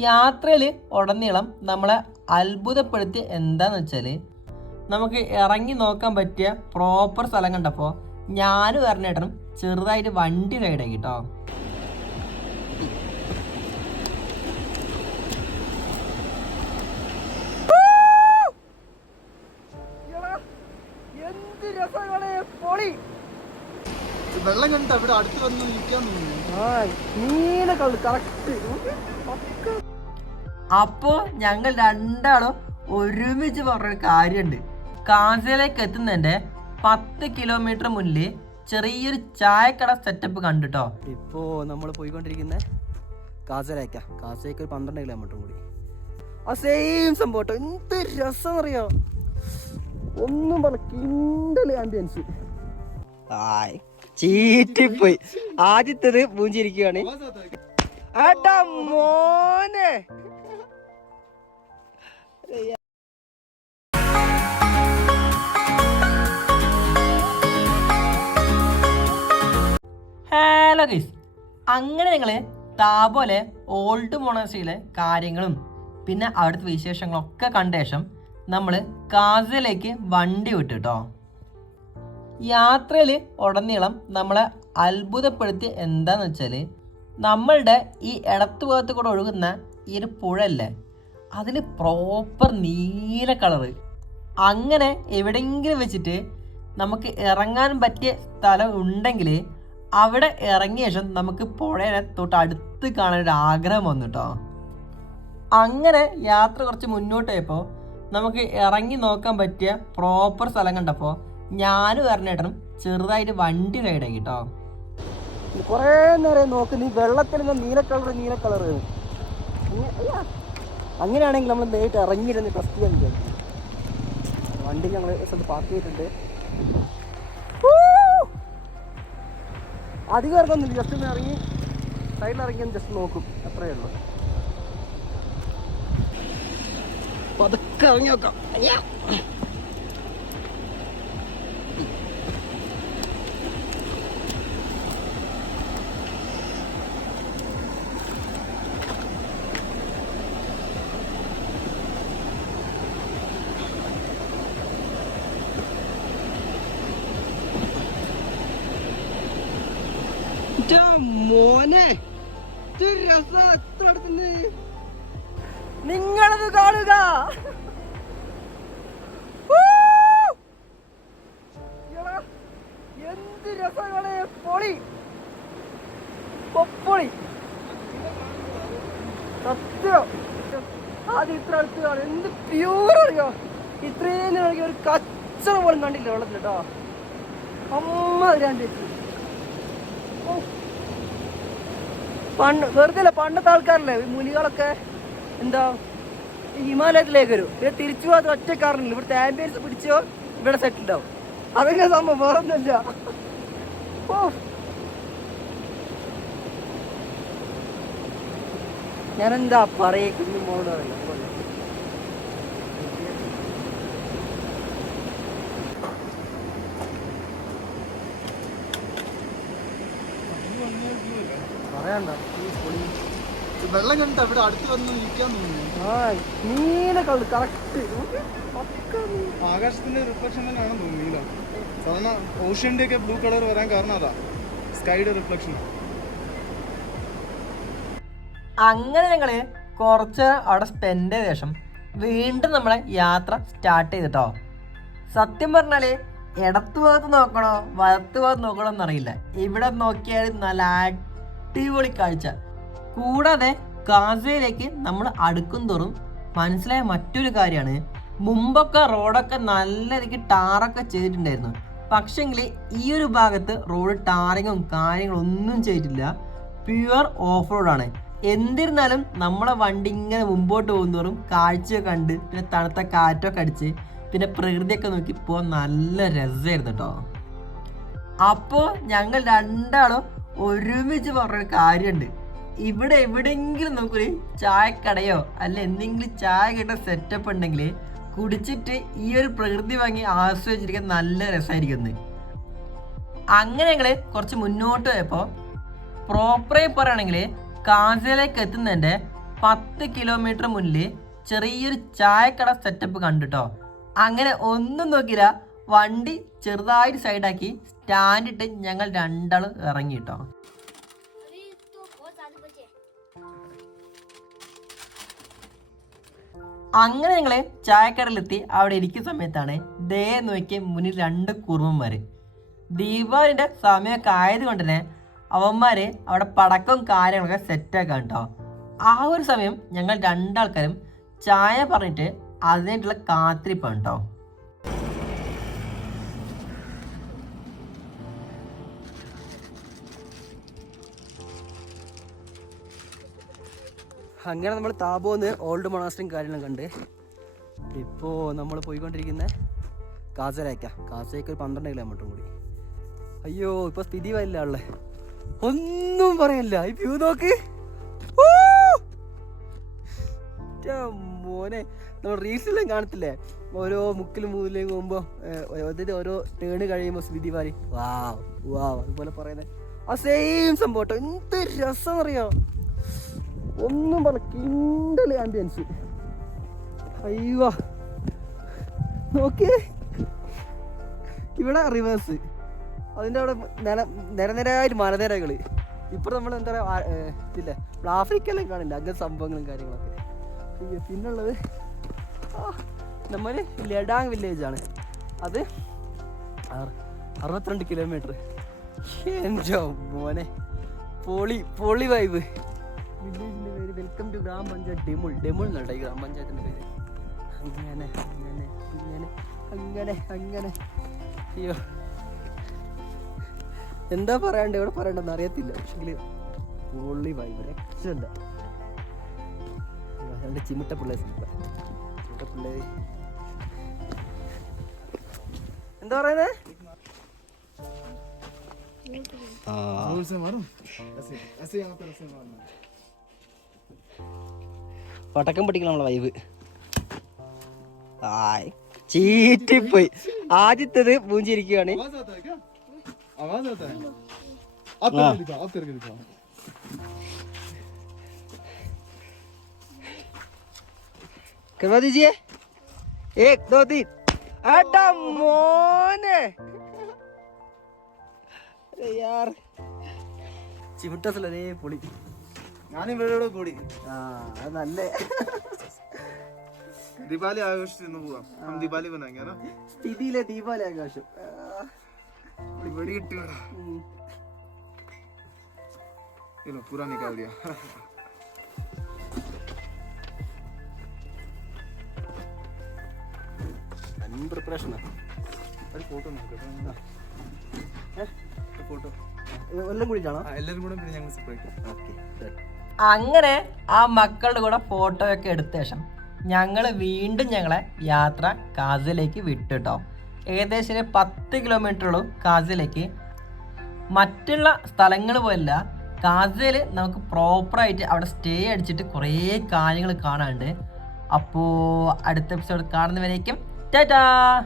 യാത്രയിൽ ഉടനീളം നമ്മളെ അത്ഭുതപ്പെടുത്തി എന്താന്ന് വെച്ചാൽ നമുക്ക് ഇറങ്ങി നോക്കാൻ പറ്റിയ പ്രോപ്പർ സ്ഥലം കണ്ടപ്പോൾ ഞാനും എറണേട്ടനും ചെറുതായിട്ട് വണ്ടി റൈഡാക്കി കേട്ടോ എന്ത് രസമാണ് പൊളി. വെള്ളം കണ്ടിട്ട് ഇവിടെ അടുത്ത് വന്ന് നിൽക്കാൻ ആ നീല കള്ളു കറക്റ്റ് അപ്പോൾ ഞങ്ങൾ രണ്ടാളും ഒരുമിച്ച് പറഞ്ഞൊരു കാര്യമുണ്ട് കാസിലേക്ക് എത്തുന്നതിന്റെ പത്ത് കിലോമീറ്റർ മുന്നിൽ ചെറിയൊരു ചായക്കട സെറ്റപ്പ് കണ്ടിട്ടോ? ഇപ്പോ നമ്മൾ പോയിക്കൊണ്ടിരിക്കുന്ന കാസലേക്ക കാസലേക്ക് ഒരു പന്ത്രണ്ട് കിലോമീറ്റർ കൂടി. ആ സെയിം സംഭവം കേട്ടോ എന്ത് രസം അറിയോ ഒന്നും പറഞ്ഞു ചീറ്റിപ്പോയി. ആദ്യത്തേത് പൂഞ്ചിരിക്കുകയാണ് മോനെ. ഹലോ ഗൈസ് അങ്ങനെ നിങ്ങൾ താപോലെ ഓൾഡ് മൊണാസ്ട്രിയിലെ കാര്യങ്ങളും പിന്നെ അവിടുത്തെ വിശേഷങ്ങളൊക്കെ കണ്ട ശേഷം നമ്മൾ കാസിലേക്ക് വണ്ടി വിട്ടു കേട്ടോ യാത്രയിൽ ഉടനീളം നമ്മളെ അത്ഭുതപ്പെടുത്തി എന്താന്ന് വെച്ചാൽ നമ്മളുടെ ഈ ഇടത്തു ഭാഗത്ത് കൂടെ ഒഴുകുന്ന ഈ ഒരു പുഴയല്ലേ? അതിന് പ്രോപ്പർ നീല കളറ് അങ്ങനെ എവിടെയെങ്കിലും വെച്ചിട്ട് നമുക്ക് ഇറങ്ങാൻ പറ്റിയ സ്ഥലം ഉണ്ടെങ്കിൽ അവിടെ ഇറങ്ങിയ ശേഷം നമുക്ക് പുഴയെ തൊട്ട് അടുത്ത് കാണാൻ ഒരു ആഗ്രഹം വന്നു കേട്ടോ അങ്ങനെ യാത്ര കുറച്ച് മുന്നോട്ട് പോയപ്പോൾ നമുക്ക് ഇറങ്ങി നോക്കാൻ പറ്റിയ പ്രോപ്പർ സ്ഥലം കണ്ടപ്പോൾ ഞാനും എറണേട്ടനും ചെറുതായിട്ട് വണ്ടി റൈഡാക്കി കേട്ടോ കുറേ നേരം നോക്ക് നീ വെള്ളത്തിൽ നീല കളർ നീല കളർ അങ്ങനെയാണെങ്കിൽ നമ്മൾ നേരിട്ട് ഇറങ്ങിയിരുന്ന് ടെസ്റ്റ് ചെയ്യാൻ വിചാരിക്കും വണ്ടി ഞങ്ങൾ സ്ഥലത്ത് പാർക്ക് ചെയ്തിട്ടുണ്ട്. അധികം ഇറങ്ങുന്നില്ല ജസ്റ്റ് ഒന്ന് ഇറങ്ങി സൈഡിൽ ഇറങ്ങി ജസ്റ്റ് നോക്കും. അത്രയേ ഉള്ളൂ. പതുക്കെ ഇറങ്ങി നോക്കാം. മോനെ. നിങ്ങളത് കാണുക! എന്ത് രസങ്ങളെ പൊളി. പൊപ്പൊളി സത്യം. ആദ്യം ഇത്ര അടുത്ത് കാണും എന്ത് പ്യൂർ അറിയോ ഇത്രയും ഒരു കച്ചറ പോലും കണ്ടില്ല വെള്ളത്തിൽ കേട്ടോ അമ്മ രണ്ട് പണ്ട് വെറുതെ അല്ല പണ്ടത്തെ ആൾക്കാരല്ലേ? ഈ മുലികളൊക്കെ എന്താ ഹിമാലയത്തിലേക്ക് വരും. പിന്നെ തിരിച്ചു പോകാതെ ഒറ്റക്കാരനില്ല ഇവിടുത്തെ ആംബിയൻസ് പിടിച്ചോ ഇവിടെ സെറ്റിൽ ആവും അതൊക്കെ സംഭവം വേറെ ഒന്നുമില്ല ഓ. ഞാനെന്താ പറയേ കുഞ്ഞു പൊളി. വെള്ളം കണ്ടിട്ട് അവിടെ അടുത്ത് വന്ന് നിൽക്കാൻ തോന്നുന്നു. ആ നീല കളർ കറക്റ്റ്. ആകാശത്തിന്റെ റിഫ്ലക്ഷൻ തന്നെയാണെന്ന് തോന്നുന്നു നീല സാധാരണ ഓഷ്യന്റെ ഒക്കെ ബ്ലൂ കളർ വരാൻ കാരണം അതാ. സ്കൈയുടെ റിഫ്ലക്ഷൻ അങ്ങനെ ഞങ്ങൾ കുറച്ച് അവിടെ സ്പെൻഡ് ചെയ്ത ശേഷം വീണ്ടും നമ്മളെ യാത്ര സ്റ്റാർട്ട് ചെയ്തിട്ടോ. സത്യം പറഞ്ഞാൽ ഇടത്തു ഭാഗത്ത് നോക്കണോ വലത്ത് ഭാഗത്ത് നോക്കണോ എന്നറിയില്ല. ഇവിടെ നോക്കിയാൽ നല്ല അടിപൊളി കാഴ്ച. കൂടാതെ കാസയിലേക്ക് നമ്മൾ അടുക്കും തോറും മനസ്സിലായ മറ്റൊരു കാര്യമാണ് മുമ്പൊക്കെ റോഡൊക്കെ നല്ല രീതിക്ക് ടാറൊക്കെ ചെയ്തിട്ടുണ്ടായിരുന്നു. പക്ഷെങ്കിൽ ഈ ഒരു ഭാഗത്ത് റോഡ് ടാറിങ്ങും കാര്യങ്ങളും ഒന്നും ചെയ്തിട്ടില്ല. പ്യുവർ ഓഫ് റോഡാണ് എന്നിരുന്നാലും നമ്മളെ വണ്ടി ഇങ്ങനെ മുമ്പോട്ട് പോകുന്നതോറും കാഴ്ചയൊക്കെ കണ്ട് പിന്നെ തണുത്ത കാറ്റൊക്കെ അടിച്ച് പിന്നെ പ്രകൃതിയൊക്കെ നോക്കി പോകാൻ നല്ല രസമായിരുന്നു കേട്ടോ അപ്പോൾ ഞങ്ങൾ രണ്ടാളും ഒരുമിച്ച് പറഞ്ഞൊരു കാര്യമുണ്ട് ഇവിടെ എവിടെയെങ്കിലും നമുക്കൊരു ചായക്കടയോ അല്ല എന്തെങ്കിലും ചായ കിട്ടുന്ന സെറ്റപ്പ് ഉണ്ടെങ്കിൽ കുടിച്ചിട്ട് ഈ ഒരു പ്രകൃതി ഭംഗി ആസ്വദിച്ചിരിക്കാൻ നല്ല രസമായിരിക്കും അങ്ങനെ ഞങ്ങൾ കുറച്ച് മുന്നോട്ട് പോയപ്പോൾ പ്രോപ്പറായി പറയുകയാണെങ്കിൽ കാസിലേക്ക് എത്തുന്നതിന്റെ പത്ത് കിലോമീറ്റർ മുന്നിൽ ചെറിയൊരു ചായക്കട സെറ്റപ്പ് കണ്ടിട്ടോ. അങ്ങനെ ഒന്നും നോക്കില്ല വണ്ടി ചെറുതായിട്ട് സൈഡാക്കി സ്റ്റാൻഡിട്ട് ഞങ്ങൾ രണ്ടാൾ ഇറങ്ങിട്ടോ അങ്ങനെ ഞങ്ങൾ ചായക്കടലെത്തി അവിടെ ഇരിക്കുന്ന സമയത്താണ് ദേ നോക്കി മുന്നിൽ രണ്ട് കുറുമന്മാര് ദീപാവലിന്റെ സമയമൊക്കെ ആയതുകൊണ്ട് തന്നെ അവന്മാര് അവിടെ പടക്കവും കാര്യങ്ങളൊക്കെ സെറ്റാക്കാൻ കേട്ടോ ആ ഒരു സമയം ഞങ്ങൾ രണ്ടാൾക്കാരും ചായ പറഞ്ഞിട്ട് അതിനായിട്ടുള്ള കാത്തിരിപ്പാണ് കേട്ടോ അങ്ങനെ നമ്മൾ താപോന്ന് ഓൾഡ് മൊണാസ്റ്ററും കാര്യങ്ങളും കണ്ട്. ഇപ്പോൾ നമ്മൾ പോയിക്കൊണ്ടിരിക്കുന്ന കാസരയ്ക്ക. കാസരയ്ക്ക് ഒരു പന്ത്രണ്ട് കിലോമീറ്റർ കൂടി. അയ്യോ ഇപ്പൊ സ്ഥിതി വല്ല ഉള്ളേ ഒന്നും പറയല്ല. ഈ വ്യൂ നോക്ക്! മോനെ. നമ്മൾ റീൽസിലും കാണത്തില്ലേ? ഓരോ മുക്കിലും മൂന്നിലേയും പോകുമ്പോൾ അതായത് ഓരോ ടേണ് കഴിയുമ്പോൾ സ്ഥിതി മാറി. വാ വാ അതുപോലെ പറയുന്നത് ആ സെയിം സംഭവം എന്ത് രസം അറിയാം ഒന്നും പറഞ്ഞ കിണ്ടൽ ആംബിയൻസ് അയ്യോ. നോക്കിയേ. ഇവിടെ റിവേഴ്സ് അതിന്റെ അവിടെ നില നിരനിരയായിട്ട് മലനിരകൾ. ഇപ്പോൾ നമ്മൾ എന്താ പറയുക നമ്മൾ ആഫ്രിക്കയിലും കാണില്ല അങ്ങനത്തെ സംഭവങ്ങളും കാര്യങ്ങളൊക്കെ. പിന്നുള്ളത് നമ്മൾ ലഡാങ് വില്ലേജാണ് അത് അറു- അറുപത്തിരണ്ട് കിലോമീറ്റർ എൻജോ മോനെ. പൊളി പൊളി വൈബ് വില്ലേജിന്റെ പേര് വെൽക്കം ടു ഗ്രാമപഞ്ചായത്ത് ഡെമുൾ ഡെമുൾ എന്നുണ്ടോ ഈ ഗ്രാമപഞ്ചായത്തിന്റെ പേര്. അങ്ങനെ അങ്ങനെ അങ്ങനെ അങ്ങനെ അങ്ങനെ. അയ്യോ. എന്താ പറയണ്ടേ? ഇവിടെ പറയണ്ടെന്ന് അറിയത്തില്ല. പക്ഷെങ്കിൽ ഓൺലി വൈബ് എക്സലന്റ് രണ്ട് ചിമിട്ട പിള്ളേർ ചിമിട്ട പിള്ളേർ എന്താ പറയുന്നത് जोर പടക്കം പൊട്ടിക്കണം നമ്മളെ വൈബ് ആയ് ചീറ്റിപ്പോയി ആദ്യത്തേത് പൂഞ്ചിരിക്കുകയാണ് आवाज आता है क्या आवाज आता है अब करके दिखाओ अब करके दिखाओ करवा दीजिए एक दो तीन अड्डा मोने अरे यार ചിമിട്ട സ്ഥലേ പൊളി ഞാൻ കൂടി. ആ അത് നല്ല. ദീപാവലി ആഘോഷിച്ചിരുന്നു പോവാം. നമ്മൾ ദീപാവലി കൊണ്ടാക്കിയാലോ സ്ഥിതിയിലെ ദീപാവലി ആഘോഷം. ഇവിടെ കിട്ടിയോടാ പൂരാ നിക്കാൽ ഫോട്ടോ എല്ലാം കൂടിയിട്ടാണോ? എല്ലാവരും കൂടെ ഞങ്ങൾ സെപ്പറേറ്റ് ഓക്കെ അങ്ങനെ ആ മക്കളുടെ കൂടെ ഫോട്ടോയൊക്കെ എടുത്ത ശേഷം ഞങ്ങൾ വീണ്ടും ഞങ്ങളെ യാത്ര കാസിലേക്ക് വിട്ടുട്ടോ. ഏകദേശം ഒരു പത്ത് കിലോമീറ്ററോളം കാസിലേക്ക്. മറ്റുള്ള സ്ഥലങ്ങൾ പോലല്ല. കാസയിൽ നമുക്ക് പ്രോപ്പറായിട്ട് അവിടെ സ്റ്റേ അടിച്ചിട്ട് കുറേ കാര്യങ്ങൾ കാണാനുണ്ട്. അപ്പോൾ അടുത്ത എപ്പിസോഡ് കാണുന്നവരേക്കും ടാറ്റാ!